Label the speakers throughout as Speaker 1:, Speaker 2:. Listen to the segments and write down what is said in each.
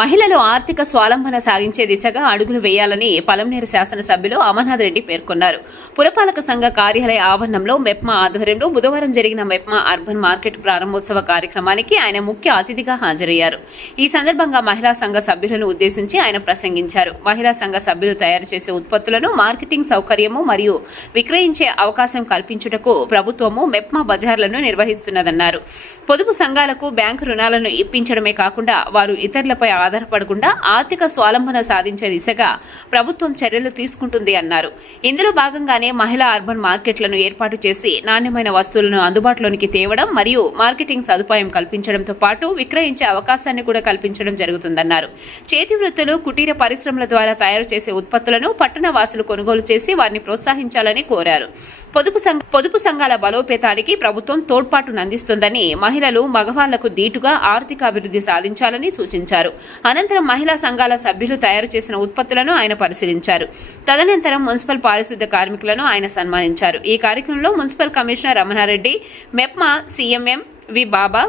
Speaker 1: మహిళలు ఆర్థిక స్వాలంబన సాగించే దిశగా అడుగులు వేయాలని పలంనేరు శాసనసభ్యులు అమర్నాథ్ రెడ్డి పేర్కొన్నారు. పురపాలక సంఘ కార్యాలయ ఆవరణంలో మెప్మా ఆధ్వర్యంలో బుధవారం జరిగిన మెప్మా అర్బన్ మార్కెట్ ప్రారంభోత్సవ కార్యక్రమానికి ఆయన ముఖ్య అతిథిగా హాజరయ్యారు. ఈ సందర్భంగా మహిళా సంఘ సభ్యులను ఉద్దేశించి ఆయన ప్రసంగించారు. మహిళా సంఘ సభ్యులు తయారు చేసే ఉత్పత్తులను మార్కెటింగ్ సౌకర్యము మరియు విక్రయించే అవకాశం కల్పించుటకు ప్రభుత్వము మెప్మా బజార్లను నిర్వహిస్తున్నదన్నారు. పొదుపు సంఘాలకు బ్యాంకు రుణాలను ఇప్పించడమే కాకుండా వారు ఇతరులపై ఆధారపడకుండా ఆర్థిక స్వాలంబన సాధించే దిశగా ప్రభుత్వం చర్యలు తీసుకుంటుంది అన్నారు. ఇందులో భాగంగానే మహిళా అర్బన్ మార్కెట్లను ఏర్పాటు చేసి నాణ్యమైన వస్తువులను అందుబాటులోనికి తేవడం మరియు మార్కెటింగ్ సదుపాయం కల్పించడంతో పాటు విక్రయించే అవకాశాన్ని కూడా కల్పించడం జరుగుతుందన్నారు. చేతి వృత్తులు కుటీర పరిశ్రమల ద్వారా తయారు చేసే ఉత్పత్తులను పట్టణ వాసులు కొనుగోలు చేసి వారిని ప్రోత్సహించాలని కోరారు. పొదుపు సంఘ పొదుపు సంఘాల బలోపేతానికి ప్రభుత్వం తోడ్పాటునందిస్తుందని మహిళలు మగవాళ్ళకు దీటుగా ఆర్థిక అభివృద్ధి సాధించాలని సూచించారు. అనంతరం మహిళా సంఘాల సభ్యులు తయారు చేసిన ఉత్పత్తులను ఆయన పరిశీలించారు. తదనంతరం మున్సిపల్ పారిశుద్ధ్య కార్మికులను ఆయన సన్మానించారు. ఈ కార్యక్రమంలో municipal commissioner Ramana Reddy MEPMA CMM V Baba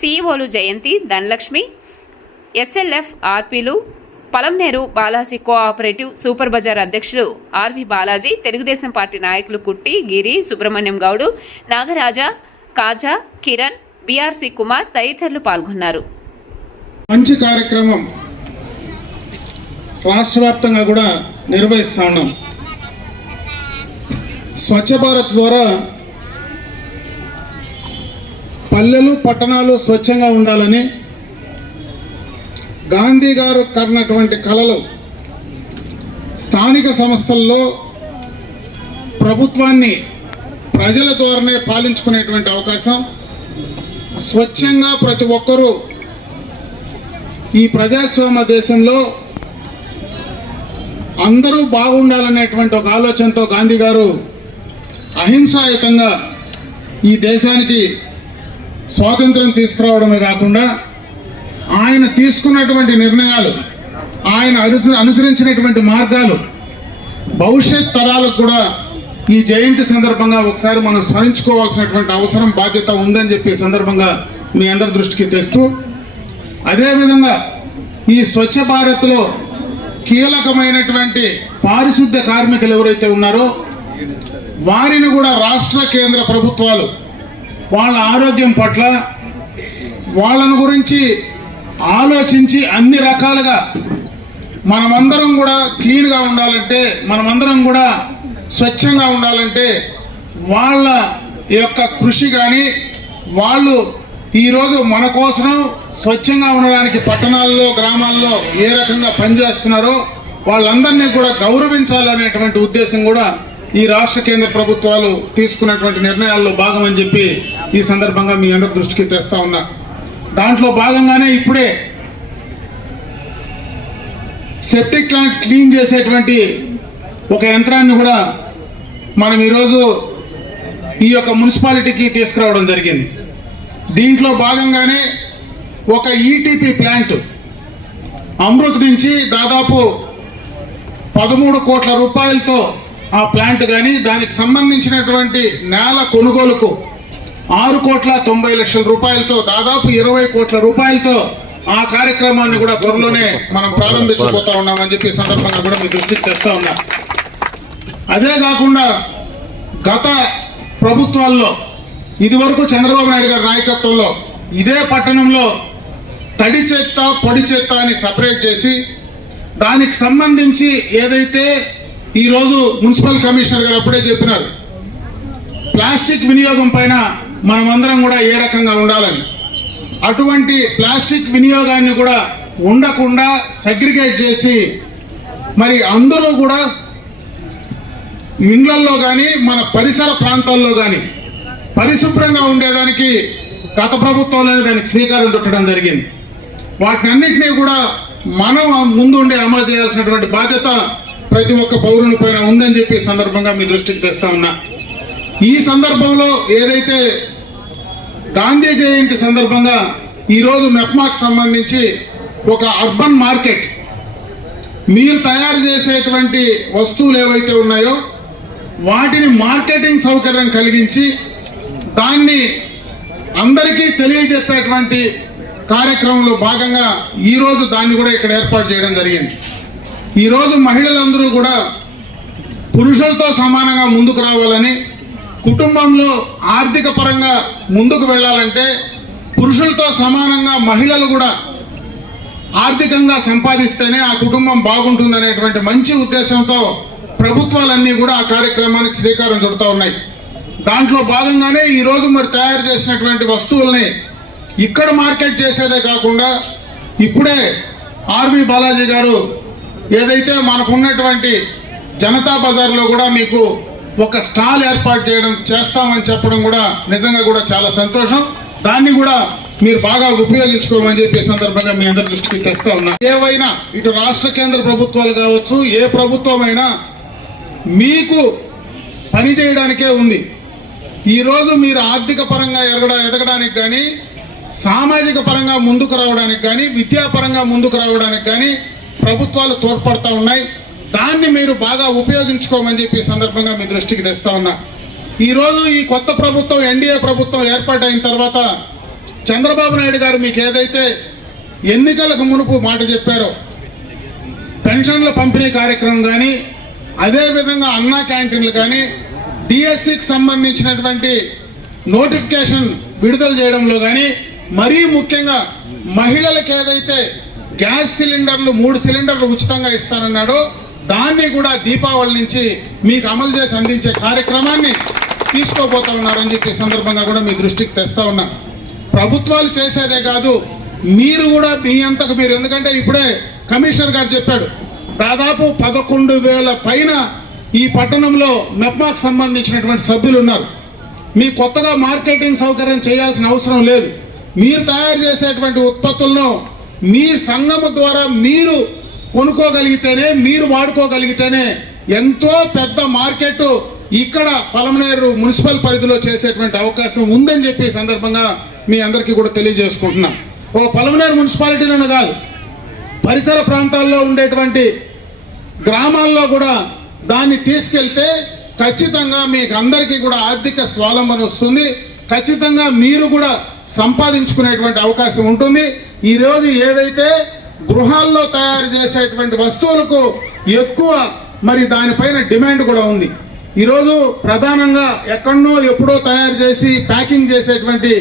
Speaker 1: సీఈఓలు Jayanthi Dhanalakshmi SLF ఆర్పీలు Palamaneru Balaji cooperative super bazaar అధ్యక్షులు ఆర్వి బాలాజీ తెలుగుదేశం పార్టీ నాయకులు కుట్టి గిరి సుబ్రహ్మణ్యం గౌడు నాగరాజ కాజా కిరణ్ బీఆర్సీ కుమార్ తదితరులు పాల్గొన్నారు.
Speaker 2: మంచి కార్యక్రమం రాష్ట్ర వ్యాప్తంగా కూడా నిర్వహిస్తూ ఉన్నాం. స్వచ్ఛ భారత్ ద్వారా పల్లెలు పట్టణాలు స్వచ్ఛంగా ఉండాలని గాంధీ గారు కన్నటువంటి కళలు స్థానిక సంస్థల్లో ప్రభుత్వాన్ని ప్రజల ద్వారానే పాలించుకునేటువంటి అవకాశం. స్వచ్ఛంగా ప్రతి ఒక్కరూ ఈ ప్రజాస్వామ్య దేశంలో అందరూ బాగుండాలనేటువంటి ఒక ఆలోచనతో గాంధీ గారు అహింసాయుతంగా ఈ దేశానికి స్వాతంత్రం తీసుకురావడమే కాకుండా ఆయన తీసుకున్నటువంటి నిర్ణయాలు ఆయన అను అనుసరించినటువంటి మార్గాలు భవిష్యత్ తరాలకు కూడా ఈ జయంతి సందర్భంగా ఒకసారి మనం స్మరించుకోవాల్సినటువంటి అవసరం బాధ్యత ఉందని చెప్పి సందర్భంగా మీ అందరి దృష్టికి తెస్తూ అదేవిధంగా ఈ స్వచ్ఛ భారత్లో కీలకమైనటువంటి పారిశుద్ధ కార్మికులు ఎవరైతే ఉన్నారో వారిని కూడా రాష్ట్ర కేంద్ర ప్రభుత్వాలు వాళ్ళ ఆరోగ్యం పట్ల వాళ్ళను గురించి ఆలోచించి అన్ని రకాలుగా మనమందరం కూడా క్లీన్గా ఉండాలంటే మనమందరం కూడా స్వచ్ఛంగా ఉండాలంటే వాళ్ళ యొక్క కృషి కానీ వాళ్ళు ఈరోజు మన కోసం స్వచ్ఛంగా ఉండడానికి పట్టణాల్లో గ్రామాల్లో ఏ రకంగా పనిచేస్తున్నారో వాళ్ళందరినీ కూడా గౌరవించాలనేటువంటి ఉద్దేశం కూడా ఈ రాష్ట్ర కేంద్ర ప్రభుత్వాలు తీసుకున్నటువంటి నిర్ణయాల్లో భాగమని చెప్పి ఈ సందర్భంగా మీ అందరి దృష్టికి తెస్తా ఉన్నా. దాంట్లో భాగంగానే ఇప్పుడే సెప్టిక్ ప్లాంట్ క్లీన్ చేసేటువంటి ఒక యంత్రాన్ని కూడా మనం ఈరోజు ఈ యొక్క మున్సిపాలిటీకి తీసుకురావడం జరిగింది. దీంట్లో భాగంగానే ఒక ఈటీపీ ప్లాంట్ అమృత్ నుంచి దాదాపు పదమూడు కోట్ల రూపాయలతో ఆ ప్లాంట్ కానీ దానికి సంబంధించినటువంటి నేల కొనుగోలుకు ఆరు కోట్ల తొంభై లక్షల రూపాయలతో దాదాపు ఇరవై కోట్ల రూపాయలతో ఆ కార్యక్రమాన్ని కూడా త్వరలోనే మనం ప్రారంభించబోతా ఉన్నామని చెప్పి సందర్భంగా కూడా మీ దృష్టికి తెస్తా ఉన్నా. అదే కాకుండా గత ప్రభుత్వాల్లో ఇదివరకు చంద్రబాబు నాయుడు గారి నాయకత్వంలో ఇదే పట్టణంలో తడి చెత్త పొడి చెత్త అని సపరేట్ చేసి దానికి సంబంధించి ఏదైతే ఈరోజు మున్సిపల్ కమిషనర్ గారు అప్పుడే చెప్పినారు ప్లాస్టిక్ వినియోగం పైన మనమందరం కూడా ఏ రకంగా ఉండాలని. అటువంటి ప్లాస్టిక్ వినియోగాన్ని కూడా ఉండకుండా సెగ్రిగేట్ చేసి మరి అందరూ కూడా ఇండ్లల్లో కానీ మన పరిసర ప్రాంతాల్లో కానీ పరిశుభ్రంగా ఉండేదానికి గత ప్రభుత్వంలోనే దానికి శ్రీకారం చుట్టడం జరిగింది. వాటినన్నింటినీ కూడా మనం ముందుండి అమలు చేయాల్సినటువంటి బాధ్యత ప్రతి ఒక్క పౌరుని పైన ఉందని చెప్పి సందర్భంగా మీ దృష్టికి తెస్తా ఉన్నా. ఈ సందర్భంలో ఏదైతే గాంధీ జయంతి సందర్భంగా ఈరోజు మెప్మాకు సంబంధించి ఒక అర్బన్ మార్కెట్ మీరు తయారు చేసేటువంటి వస్తువులు ఏవైతే ఉన్నాయో వాటిని మార్కెటింగ్ సౌకర్యం కలిగించి దాన్ని అందరికీ తెలియజెప్పేటువంటి కార్యక్రమంలో భాగంగా ఈరోజు దాన్ని కూడా ఇక్కడ ఏర్పాటు చేయడం జరిగింది. ఈరోజు మహిళలందరూ కూడా పురుషులతో సమానంగా ముందుకు రావాలని కుటుంబంలో ఆర్థిక పరంగా ముందుకు వెళ్ళాలంటే పురుషులతో సమానంగా మహిళలు కూడా ఆర్థికంగా సంపాదిస్తేనే ఆ కుటుంబం బాగుంటుందనేటువంటి మంచి ఉద్దేశంతో ప్రభుత్వాలన్నీ కూడా ఆ కార్యక్రమానికి శ్రీకారం చుడుతూ ఉన్నాయి. దాంట్లో భాగంగానే ఈరోజు మరి తయారు చేసినటువంటి వస్తువుల్ని ఇక్కడ మార్కెట్ చేసేదే కాకుండా ఇప్పుడే ఆర్వి బాలాజీ గారు ఏదైతే మనకున్నటువంటి జనతా బజార్లో కూడా మీకు ఒక స్టాల్ ఏర్పాటు చేయడం చేస్తామని చెప్పడం కూడా నిజంగా కూడా చాలా సంతోషం. దాన్ని కూడా మీరు బాగా ఉపయోగించుకోమని చెప్పి సందర్భంగా మీ అందరి దృష్టికి తెస్తా ఉన్నా. ఏవైనా ఇటు రాష్ట్ర కేంద్ర ప్రభుత్వాలు కావచ్చు ఏ ప్రభుత్వమైనా మీకు పని చేయడానికే ఉంది. ఈరోజు మీరు ఆర్థిక పరంగా ఎదగడ ఎదగడానికి కానీ సామాజిక పరంగా ముందుకు రావడానికి కానీ విద్యాపరంగా ముందుకు రావడానికి కానీ ప్రభుత్వాలు తోడ్పడతా ఉన్నాయి. దాన్ని మీరు బాగా ఉపయోగించుకోమని చెప్పి సందర్భంగా మీ దృష్టికి తెస్తా ఉన్నా. ఈరోజు ఈ కొత్త ప్రభుత్వం ఎన్డీఏ ప్రభుత్వం ఏర్పాటైన తర్వాత చంద్రబాబు నాయుడు గారు మీకు ఏదైతే ఎన్నికలకు మునుపు మాట చెప్పారో పెన్షన్ల పంపిణీ కార్యక్రమం కానీ అదేవిధంగా అన్నా క్యాంటీన్లు కానీ డిఎస్సికి సంబంధించినటువంటి నోటిఫికేషన్ విడుదల చేయడంలో కానీ మరీ ముఖ్యంగా మహిళలకు ఏదైతే గ్యాస్ సిలిండర్లు మూడు సిలిండర్లు ఉచితంగా ఇస్తానన్నాడో దాన్ని కూడా దీపావళి నుంచి మీకు అమలు చేసి అందించే కార్యక్రమాన్ని తీసుకోబోతా ఉన్నారని చెప్పి సందర్భంగా కూడా మీ దృష్టికి తెస్తా ఉన్నా. ప్రభుత్వాలు చేసేదే కాదు మీరు కూడా మీ అంతకు మీరు. ఎందుకంటే ఇప్పుడే కమిషనర్ గారు చెప్పాడు దాదాపు పదకొండు వేల పైన ఈ పట్టణంలో మెప్మాకు సంబంధించినటువంటి సభ్యులు ఉన్నారు. మీ కొత్తగా మార్కెటింగ్ సౌకర్యం చేయాల్సిన అవసరం లేదు. మీరు తయారు చేసేటువంటి ఉత్పత్తులను మీ సంఘము ద్వారా మీరు కొనుక్కోగలిగితేనే మీరు వాడుకోగలిగితేనే ఎంతో పెద్ద మార్కెట్ ఇక్కడ పలమనేరు మున్సిపల్ పరిధిలో చేసేటువంటి అవకాశం ఉందని చెప్పి సందర్భంగా మీ అందరికీ కూడా తెలియజేసుకుంటున్నాం. ఓ పలమనేరు మున్సిపాలిటీలను కాదు పరిసర ప్రాంతాల్లో ఉండేటువంటి గ్రామాల్లో కూడా దాన్ని తీసుకెళ్తే ఖచ్చితంగా మీకు అందరికీ కూడా ఆర్థిక స్వాలంబన వస్తుంది. ఖచ్చితంగా మీరు కూడా సంపాదించుకునేటువంటి అవకాశం ఉంటుంది. ఈరోజు ఏదైతే గృహాల్లో తయారు చేసేటువంటి వస్తువులకు ఎక్కువ మరి దానిపైన డిమాండ్ కూడా ఉంది. ఈరోజు ప్రధానంగా ఎక్కడో ఎప్పుడో తయారు చేసి ప్యాకింగ్ చేసేటువంటి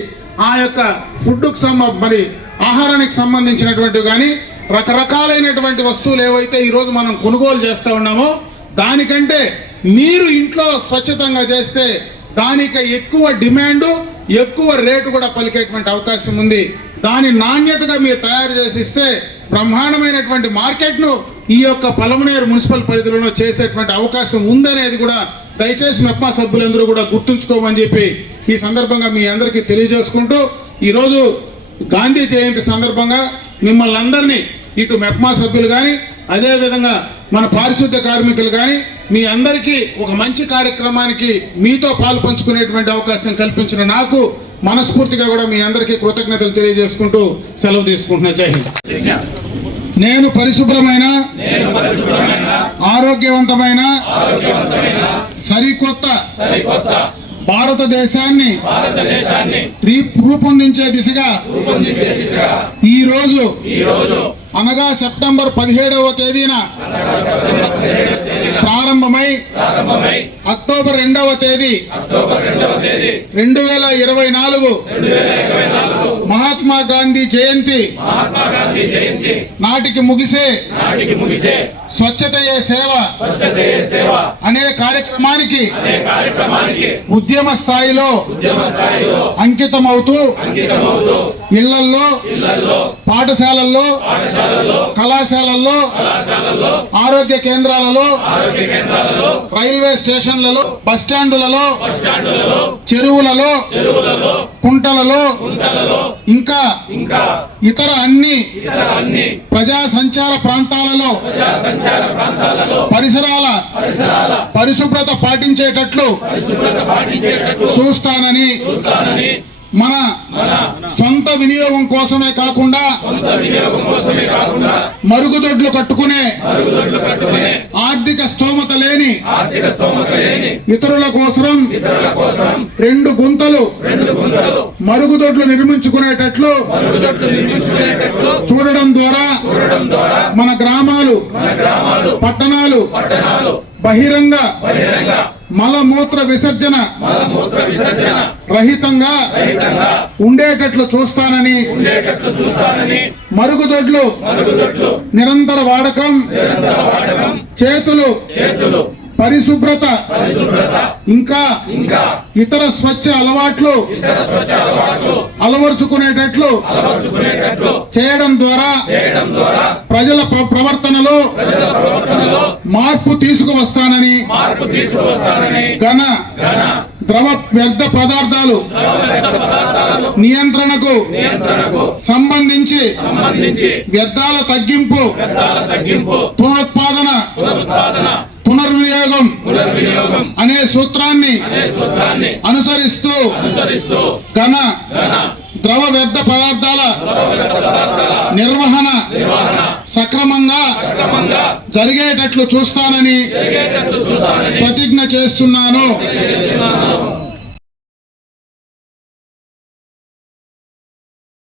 Speaker 2: ఆ యొక్క ఫుడ్కు సంబ మరి ఆహారానికి సంబంధించినటువంటివి కానీ రకరకాలైనటువంటి వస్తువులు ఏవైతే ఈరోజు మనం కొనుగోలు చేస్తూ ఉన్నామో దానికంటే మీరు ఇంట్లో స్వచ్ఛతంగా చేస్తే దానికి ఎక్కువ డిమాండు ఎక్కువ రేటు కూడా పలికేటువంటి అవకాశం ఉంది. దాని నాణ్యతగా మీరు తయారు చేసి ఇస్తే బ్రహ్మాండమైనటువంటి మార్కెట్ను ఈ యొక్క పలమనేరు మున్సిపల్ పరిధిలో చేసేటువంటి అవకాశం ఉందనేది కూడా దయచేసి మెప్మా సభ్యులందరూ కూడా గుర్తుంచుకోమని చెప్పి ఈ సందర్భంగా మీ అందరికీ తెలియజేసుకుంటూ ఈరోజు గాంధీ జయంతి సందర్భంగా మిమ్మల్ని అందరినీ ఇటు మెప్మా సభ్యులు కానీ అదేవిధంగా మన పారిశుద్ధ్య కార్మికులు కానీ మీ అందరికీ ఒక మంచి కార్యక్రమానికి మీతో పాలు పంచుకునేటువంటి అవకాశం కల్పించిన నాకు మనస్ఫూర్తిగా కూడా మీ అందరికీ కృతజ్ఞతలు తెలియజేసుకుంటూ సెలవు తీసుకుంటున్నా. జై హింద్. నేను పరిశుభ్రమైన ఆరోగ్యవంతమైన సరికొత్త భారతదేశాన్ని రూపొందించే దిశగా ఈ రోజు అనగా సెప్టెంబర్ పదిహేడవ తేదీన ప్రారంభమై అక్టోబర్ రెండవ తేదీ రెండు వేల ఇరవై నాలుగు మహాత్మా గాంధీ జయంతి నాటికి ముగిసే స్వచ్ఛతయే సేవ అనే కార్యక్రమానికి ఉద్యమ స్థాయిలో అంకితమవుతూ ఇళ్ళల్లో పాఠశాలల్లో కళాశాలల్లో ఆరోగ్య కేంద్రాలలో రైల్వే స్టేషన్లలో బస్ స్టాండులలో చెరువులలో కుంటలలో ఇంకా ఇతర అన్ని ప్రజా సంచార ప్రాంతాలలో పరిసరాల పరిశుభ్రత పాటించేటట్లు చూస్తానని మన సొంత వినియోగం కోసమే కాకుండా మరుగుదొడ్లు కట్టుకునే ఆర్థిక స్తోమత లేని ఇతరుల కోసం రెండు గుంతలు మరుగుదొడ్లు నిర్మించుకునేటట్లు చూడడం ద్వారా మన గ్రామాలు పట్టణాలు బహిరంగ మలమూత్ర విసర్జన రహితంగా ఉండేటట్లు చూస్తానని మరుగుదొడ్లు నిరంతర వాడకం చేతులు పరిశుభ్రత. ఇంకా ఇతర స్వచ్ఛ అలవాట్లు అలవరుచుకునేటట్లు చేయడం ద్వారా ప్రజల ప్ర- ప్రవర్తనలో మార్పు తీసుకువస్తానని ఘన ద్రవ వ్యర్థ పదార్థాలు నియంత్రణకు సంబంధించి వ్యర్థాల తగ్గింపు పునరుత్పాదన పునర్వినియోగం అనే సూత్రాన్ని అనుసరిస్తూ ఘన ద్రవ వ్యర్థ పదార్థాల నిర్వహణ సక్రమంగా జరిగేటట్లు చూస్తానని ప్రతిజ్ఞ చేస్తున్నాను.